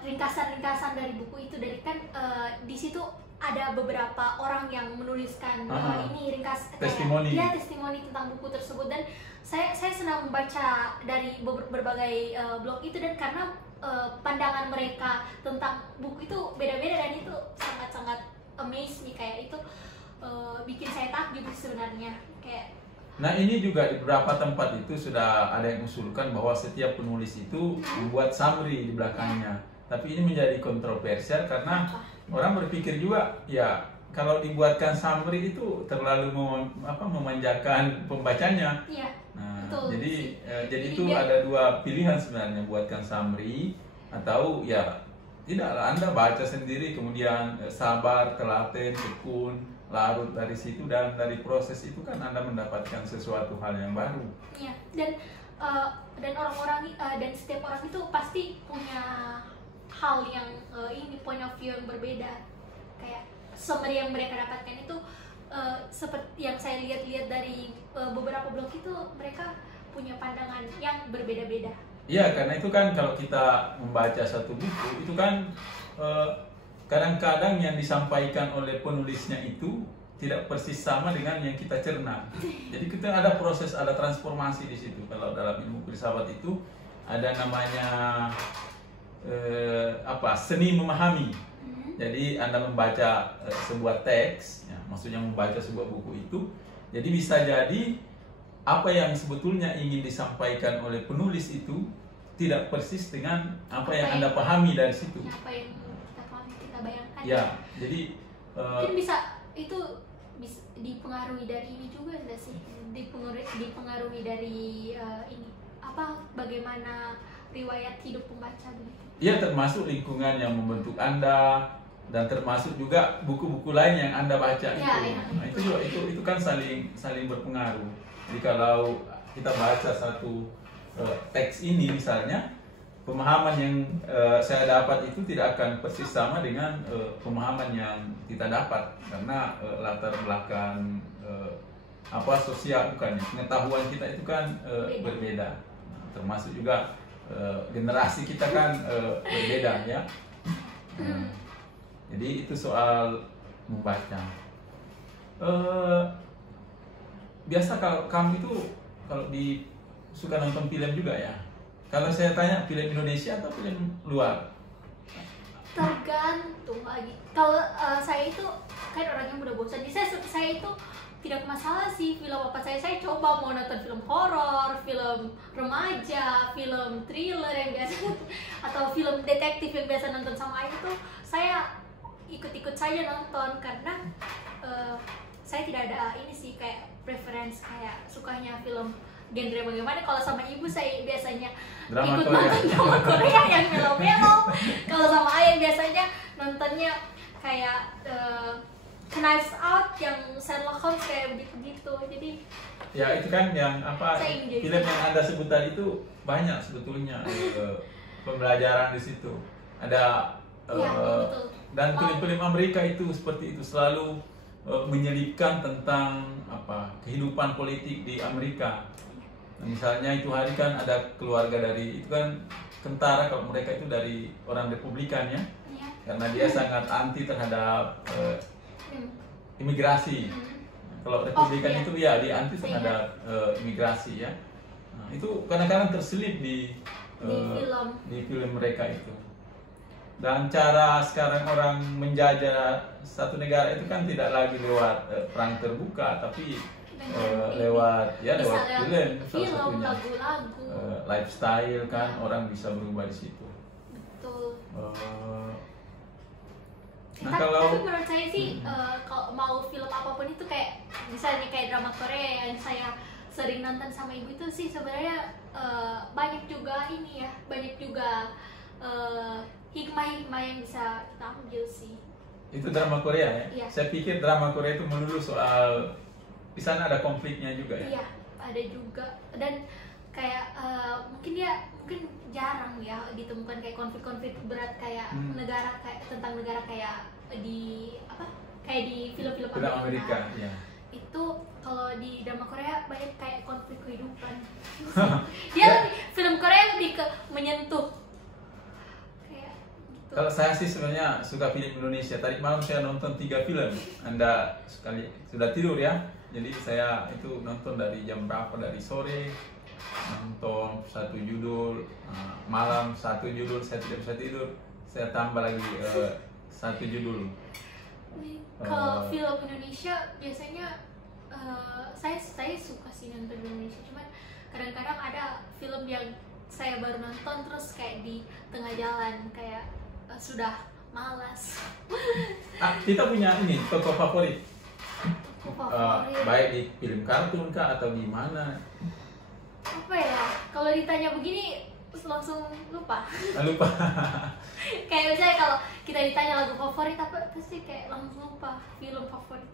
ringkasan-ringkasan dari buku itu. Dari kan di situ ada beberapa orang yang menuliskan ini ringkas testimoni. Kayak testimoni tentang buku tersebut, dan saya senang membaca dari berbagai blog itu, dan karena pandangan mereka tentang buku itu beda-beda, dan itu sangat-sangat amaze nih, kayak itu bikin saya takjub sebenarnya kayak. Nah ini juga di beberapa tempat itu sudah ada yang usulkan bahwa setiap penulis itu membuat summary di belakangnya. Tapi ini menjadi kontroversial karena orang berpikir juga ya kalau dibuatkan summary itu terlalu memanjakan pembacanya. Iya. Nah, betul. jadi itu ada dua pilihan sebenarnya, buatkan summary atau ya tidaklah, Anda baca sendiri kemudian sabar, telaten, tekun, larut dari situ, dan dari proses itu kan Anda mendapatkan sesuatu hal yang baru. Iya, dan orang-orang dan setiap orang itu pasti punya hal yang point of view yang berbeda. Kayak summary yang mereka dapatkan itu seperti yang saya lihat-lihat dari beberapa blog itu, mereka punya pandangan yang berbeda-beda. Iya, karena itu kan kalau kita membaca satu buku itu kan kadang-kadang yang disampaikan oleh penulisnya itu tidak persis sama dengan yang kita cerna. Jadi kita ada proses, ada transformasi di situ. Kalau dalam ilmu filsafat itu ada namanya seni memahami. Jadi Anda membaca sebuah teks, ya, maksudnya membaca sebuah buku itu, jadi bisa jadi apa yang sebetulnya ingin disampaikan oleh penulis itu tidak persis dengan apa yang Anda pahami dari situ. Apa yang kita pahami, kita bayangkan. Ya, jadi mungkin bisa dipengaruhi dari ini juga enggak sih? Dipengaruhi dari ini bagaimana riwayat hidup pembaca begitu. ya termasuk lingkungan yang membentuk Anda, dan termasuk juga buku-buku lain yang Anda baca itu. Ya. Nah, itu juga itu kan saling berpengaruh. Jadi kalau kita baca satu teks ini misalnya, pemahaman yang saya dapat itu tidak akan persis sama dengan pemahaman yang kita dapat, karena latar belakang sosial bukan, pengetahuan kita itu kan berbeda. Nah, termasuk juga generasi kita kan berbeda ya. Jadi itu soal membaca. Biasa kalau kamu itu suka nonton film juga ya? Kalau saya tanya, film Indonesia atau film luar? Tergantung lagi. Kalau saya itu kan orangnya mudah bosan. Jadi saya itu tidak masalah sih film apa saya coba mau nonton film horor, film remaja, film thriller yang biasa atau film detektif yang biasa nonton sama ayah itu saya ikut-ikut saja nonton, karena saya tidak ada ini sih kayak preference kayak sukanya film genre bagaimana. Kalau sama ibu saya biasanya Drama ikut Korea. nonton drama Korea yang melo-melo. Kalau sama ayah biasanya nontonnya kayak Knives Out, yang Sherlock Holmes kayak begitu. Jadi Ya itu kan yang Saya ingin jadi film yang Anda sebut tadi itu banyak sebetulnya pembelajaran di situ. Ada Iya, betul. dan film-film Amerika itu seperti itu, selalu menyelipkan tentang kehidupan politik di Amerika. Nah, misalnya itu hari kan ada keluarga dari itu kan tentara, kalau mereka itu dari orang Republikan ya, Iya. karena dia sangat anti terhadap imigrasi. Kalau Republikan iya. itu ya dia anti terhadap imigrasi ya. Nah, itu kadang-kadang terselip di film. di film mereka itu. Dan cara sekarang orang menjajah satu negara itu kan tidak lagi lewat perang terbuka, tapi lewat film salah satunya. Lagu-lagu. Lifestyle kan, orang bisa berubah di situ. Betul. Nah, tapi menurut saya sih kalau mau film apapun itu kayak misalnya kayak drama Korea yang saya sering nonton sama ibu itu sih sebenarnya banyak juga ini ya, banyak juga hikmah-hikmah yang bisa kita ambil sih. Itu drama Korea ya? Iya. Saya pikir drama Korea itu melulu soal di sana ada konfliknya juga ya? Iya, ada juga. Dan kayak mungkin jarang ya ditemukan kayak konflik-konflik berat kayak negara kayak tentang negara kayak di film-film Film Amerika ya. Itu kalau di drama Korea banyak kayak konflik kehidupan. Dia film Korea lebih ke menyentuh kayak gitu. Kalau saya sih sebenarnya suka film Indonesia. Tadi malam saya nonton 3 film. Anda sudah tidur ya? Jadi saya itu nonton dari jam berapa, dari sore, nonton satu judul, malam satu judul, saya tidak bisa tidur, saya tambah lagi satu judul. Kalau film Indonesia biasanya saya suka sih nonton film Indonesia, cuman kadang-kadang ada film yang saya baru nonton terus kayak di tengah jalan kayak sudah malas. Kita punya ini tokoh favorit. Favorit. Baik di film kartun kah atau di mana? Apa ya? Kalau ditanya begini langsung lupa. Lupa. Kayak misalnya kalau kita ditanya lagu favorit apa, pasti kayak langsung lupa film favorit.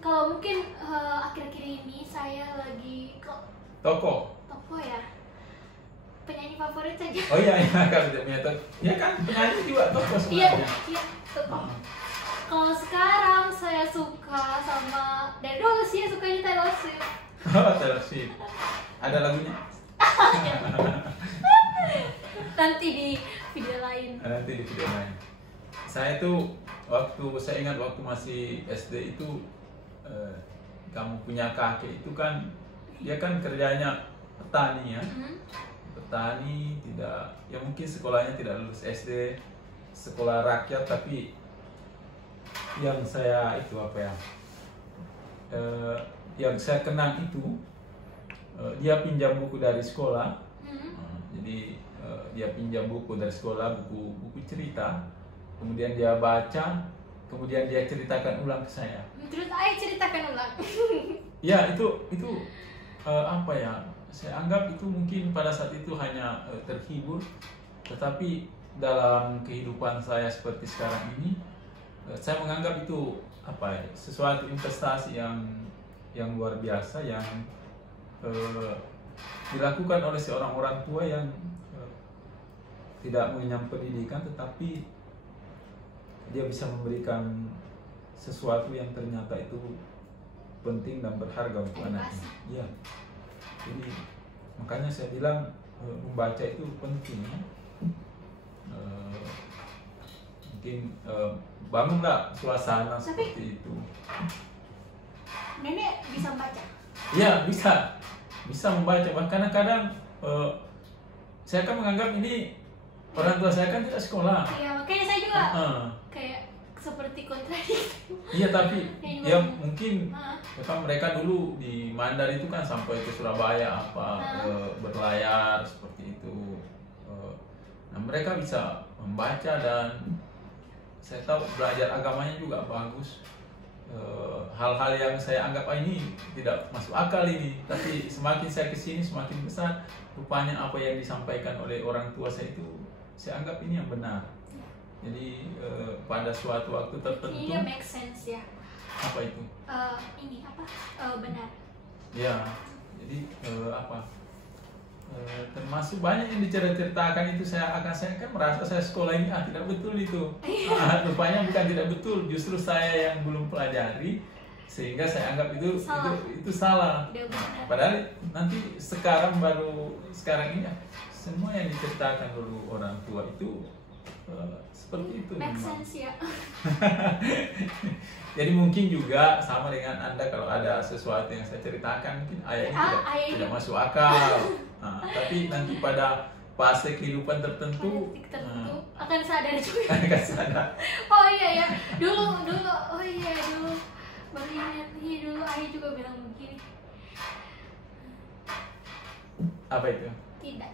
Kalau mungkin akhir-akhir ini saya lagi Tokoh. ya. Penyanyi favorit saja. Oh iya, kalau tidak punya tokoh. Ya kan penyanyi juga tokoh Iya, sebenarnya. tokoh. Kalau sekarang saya suka sama dari dulu sih sukanya Taylor Swift. Taylor Swift. Ada lagunya? Nanti di video lain. Nanti di video lain. Saya ingat waktu masih SD itu kamu punya kakek itu kan dia kan kerjanya petani ya. Petani, tidak ya, mungkin sekolahnya tidak lulus SD, sekolah rakyat, tapi yang saya itu yang saya kenang itu dia pinjam buku dari sekolah. Jadi dia pinjam buku dari sekolah, buku cerita, kemudian dia baca, kemudian dia ceritakan ulang ke saya. Terus ayah ceritakan ulang. Ya itu saya anggap itu mungkin pada saat itu hanya terhibur, tetapi dalam kehidupan saya seperti sekarang ini, saya menganggap itu apa ya, sesuatu investasi yang luar biasa yang dilakukan oleh seorang orang tua yang tidak mengenyam pendidikan, tetapi dia bisa memberikan sesuatu yang ternyata itu penting dan berharga untuk anaknya. Iya. Jadi makanya saya bilang membaca itu penting ya. Mungkin bangunlah suasana seperti itu. Nenek bisa baca? Iya, bisa membaca. Bahkan kadang saya kan menganggap ini orang tua saya kan tidak sekolah. Iya, makanya saya juga kayak seperti kontradiksi. Iya, tapi ya mungkin ya kan mereka dulu di Mandar itu kan sampai ke Surabaya berlayar seperti itu. Nah, mereka bisa membaca dan saya tahu belajar agamanya juga bagus. Hal-hal yang saya anggap ini tidak masuk akal ini, tapi semakin saya kesini semakin besar, rupanya apa yang disampaikan oleh orang tua saya itu saya anggap ini yang benar. Jadi pada suatu waktu tertentu ini make sense ya. Apa itu? Ini apa? Benar. Ya, jadi termasuk banyak yang diceritakan itu saya kan merasa saya sekolah ini tidak betul itu. Rupanya bukan tidak betul, justru saya yang belum pelajari sehingga saya anggap itu salah. Padahal nanti sekarang ini semua yang diceritakan dulu orang tua itu seperti itu. Make sense ya. Jadi mungkin juga sama dengan Anda, kalau ada sesuatu yang saya ceritakan mungkin ayahnya tidak masuk akal. Tapi nanti pada fase kehidupan tertentu akan sadar juga. Akan sadar. Oh iya ya, dulu baru ingat dulu ayah juga bilang begini. Apa itu? Tidak.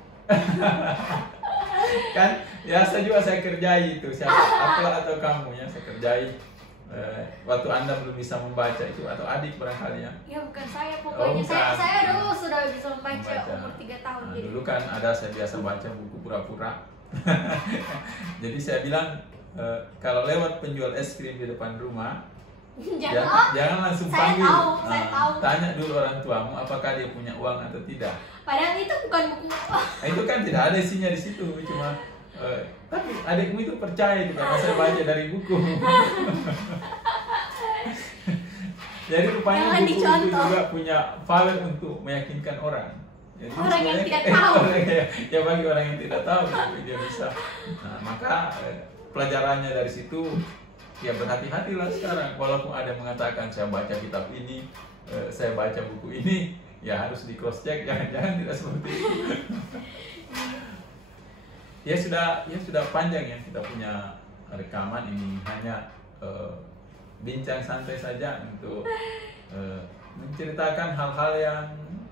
Kan biasa juga saya kerjai itu, apalah atau kamu ya saya kerjai waktu Anda belum bisa membaca itu, atau adik barangkali ya. Ya bukan saya pokoknya. Saya dulu sudah bisa membaca umur 3 tahun. Nah, dulu kan ada saya biasa baca buku pura-pura. Jadi saya bilang kalau lewat penjual es krim di depan rumah, jangan langsung panggil. Saya tahu. Tanya dulu orang tuamu apakah dia punya uang atau tidak. Padahal itu bukan buku. Itu kan tidak ada isinya di situ, cuma tapi adikmu itu percaya itu karena saya baca dari buku. Jadi rupanya buku itu juga punya power untuk meyakinkan orang. Jadi orang yang tidak tahu. Ya bagi orang yang tidak tahu dia bisa. Nah, maka pelajarannya dari situ ya berhati-hatilah sekarang. Walaupun ada mengatakan saya baca kitab ini, saya baca buku ini, ya harus di cross check, jangan tidak seperti itu. Ya sudah panjang ya kita punya rekaman ini, hanya bincang santai saja untuk menceritakan hal-hal yang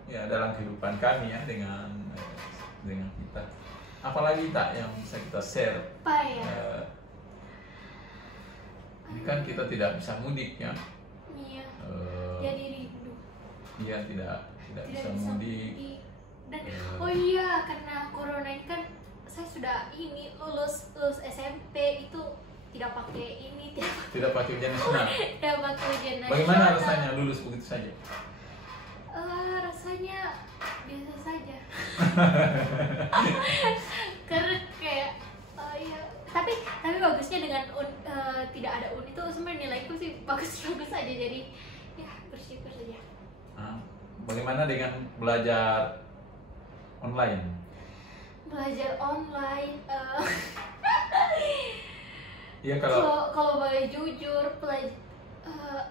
ya dalam kehidupan kami ya dengan kita. Apalagi tak yang bisa kita share. Ini kan kita tidak bisa mudik ya. Iya. Jadi rindu. Iya tidak bisa mudik. Dan oh iya, karena corona ini kan saya sudah lulus SMP itu tidak pakai tidak pakai ujian nasional. Tidak pakai ujian nasional. Bagaimana rasanya lulus begitu saja? Rasanya biasa saja. Karena kayak ya, tapi bagusnya dengan tidak ada itu sebenarnya nilaiku sih bagus aja, jadi ya bersyukur saja. Bagaimana dengan belajar online? Belajar online, ya kalau boleh jujur,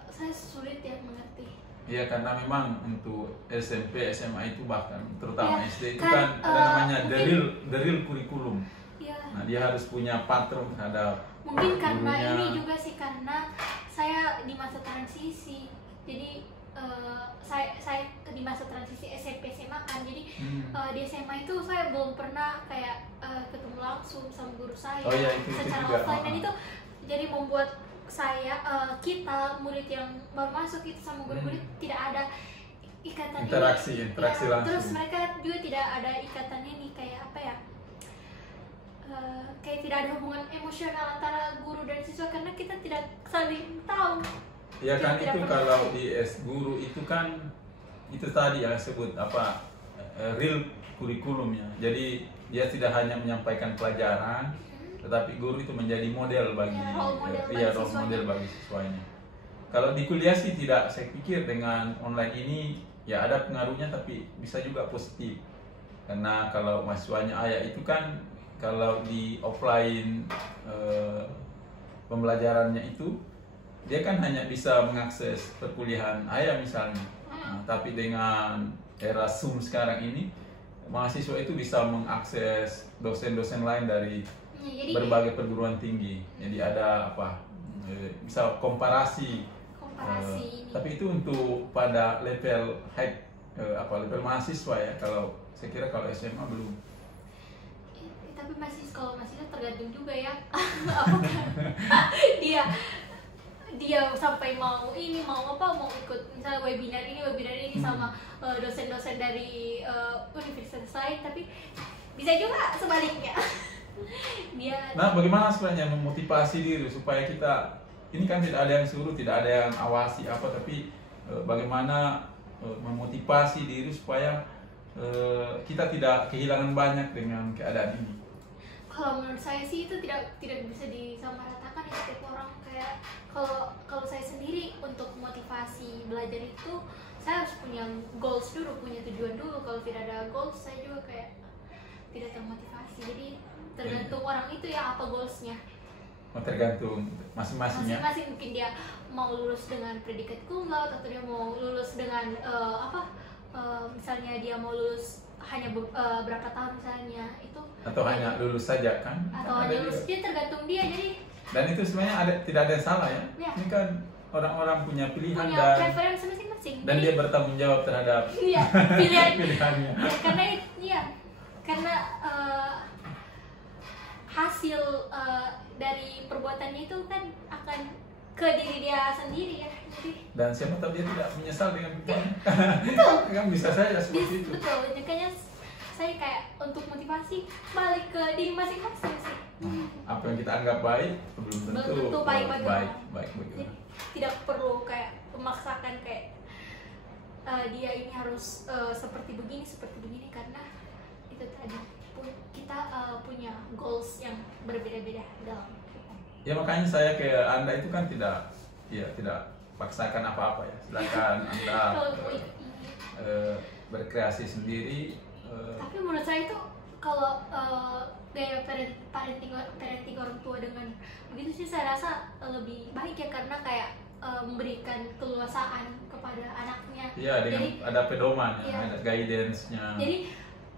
saya sulit ya mengerti. Ya karena memang untuk SMP, SMA itu bahkan terutama ya, SD itu kan ada namanya the real kurikulum. Ya. Nah dia harus punya patron terhadap mungkin karena gurunya. ini juga sih karena saya di masa transisi, jadi saya di masa transisi SMP SMA kan, jadi di SMA itu saya belum pernah kayak ketemu langsung sama guru saya secara offline, dan itu jadi membuat saya kita murid yang baru masuk itu sama guru-guru tidak ada ikatan Interaksi ini, langsung. terus mereka juga tidak ada ikatannya nih, kayak apa ya, kayak tidak ada hubungan emosional antara guru dan siswa karena kita tidak saling tahu. Ya kan, Tidak itu pernah. kalau di guru itu kan itu tadi yang sebut apa, real kurikulum ya. Jadi dia tidak hanya menyampaikan pelajaran, tetapi guru itu menjadi model bagi Ya, role model bagi iya, role siswanya. model bagi siswanya. Kalau di kuliah sih tidak, saya pikir dengan online ini ya ada pengaruhnya, tapi bisa juga positif. Karena kalau mahasiswanya ayah itu kan, kalau di offline pembelajarannya itu dia kan hanya bisa mengakses perkuliahan ayah misalnya. Nah, tapi dengan era Zoom sekarang ini, mahasiswa itu bisa mengakses dosen-dosen lain dari Jadi berbagai perguruan tinggi. Jadi ada apa, bisa komparasi. komparasi ini. Tapi itu untuk pada level level mahasiswa ya. Kalau saya kira kalau SMA belum. Tapi kalau mahasiswa tergantung juga ya. Apakah dia sampai mau ikut misalnya webinar ini sama dosen-dosen dari universitas lain, tapi bisa juga sebaliknya. Nah, bagaimana sebenarnya memotivasi diri supaya kita ini kan tidak ada yang suruh, tidak ada yang awasi apa, tapi bagaimana memotivasi diri supaya kita tidak kehilangan banyak dengan keadaan ini. Kalau menurut saya sih itu tidak bisa disamaratakan ya, setiap orang. Kayak kalau saya sendiri untuk motivasi belajar itu saya harus punya goals dulu, punya tujuan dulu. Kalau tidak ada goals saya juga kayak tidak termotivasi. Jadi tergantung orang itu ya, apa goalsnya. Tergantung masing-masing ya. Masing-masing, mungkin dia mau lulus dengan predikat cum laude atau dia mau lulus dengan misalnya dia mau lulus hanya berapa tahun misalnya itu, Atau hanya lulus saja kan? atau Ada hanya lulus, juga. dia tergantung dia. Jadi Dan itu sebenarnya tidak ada yang salah ya. Ya. Ini kan orang-orang punya pilihan punya dan preferensi masing-masing. dia bertanggung jawab terhadap Iya, pilihan. pilihannya. Ya, karena hasil dari perbuatannya itu kan akan ke diri dia sendiri ya. Jadi Dan siapa tahu dia tidak menyesal dengan pilihannya. betul. Kan bisa saja seperti itu. Betul, makanya saya kayak untuk motivasi balik ke diri masing-masing sih. Apa yang kita anggap baik belum tentu baik bagi orang. baik bagi Jadi orang. tidak perlu kayak memaksakan kayak dia ini harus seperti begini karena itu tadi kita punya goals yang berbeda-beda dalam kita. Ya makanya saya ke Anda itu kan tidak paksakan apa-apa ya. Silakan Anda Kalau mau ikut ini. berkreasi sendiri. Tapi menurut saya itu kalau gaya parenting orang tua dengan begitu sih saya rasa lebih baik ya, karena kayak memberikan keluasaan kepada anaknya. Ya, dengan Jadi, ada pedoman, iya. ada guidance-nya. jadi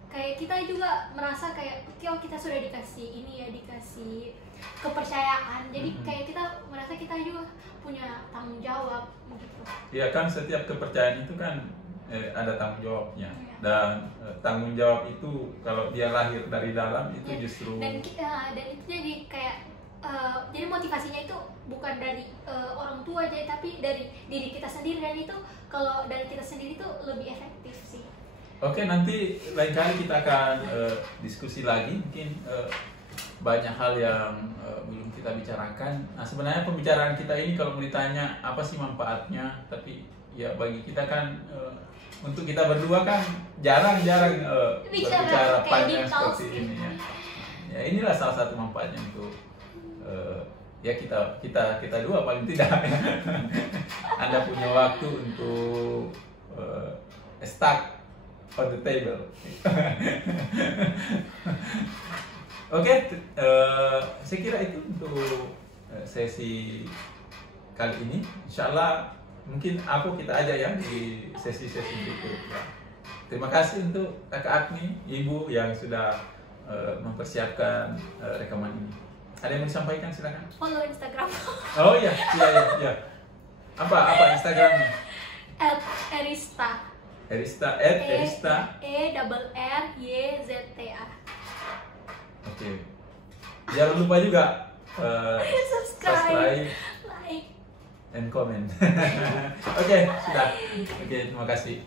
kayak kita juga merasa kayak kita sudah dikasih ini ya, dikasih kepercayaan. Jadi kayak kita merasa kita juga punya tanggung jawab begitu. Ya kan, setiap kepercayaan itu kan ada tanggung jawabnya. Iya. Dan tanggung jawab itu kalau dia lahir dari dalam itu Ya, justru dan itu jadi kayak jadi motivasinya itu bukan dari orang tua aja, tapi dari diri kita sendiri, dan itu kalau dari kita sendiri itu lebih efektif sih. Oke, nanti lain kali kita akan diskusi lagi. Mungkin banyak hal yang belum kita bicarakan. Nah, sebenarnya pembicaraan kita ini kalau ditanya apa sih manfaatnya, tapi ya bagi kita kan untuk kita berdua kan jarang-jarang berbicara kayak panjang deep talks seperti gitu. ini ya. Ya inilah salah satu manfaatnya untuk ya kita dua paling tidak. Anda punya waktu untuk stuck on the table. Oke, saya kira itu untuk sesi kali ini. Insya Allah mungkin kita aja ya di sesi-sesi berikutnya. Terima kasih untuk Kakak Agni, Ibu yang sudah mempersiapkan rekaman ini. Ada yang mau disampaikan, silakan. Follow Instagram Oh iya. Apa Instagramnya? @erista Erista, Erista. ERRYZTA. Oke. Jangan lupa juga Subscribe, subscribe, like, and comment. Oke, sudah. Oke, terima kasih.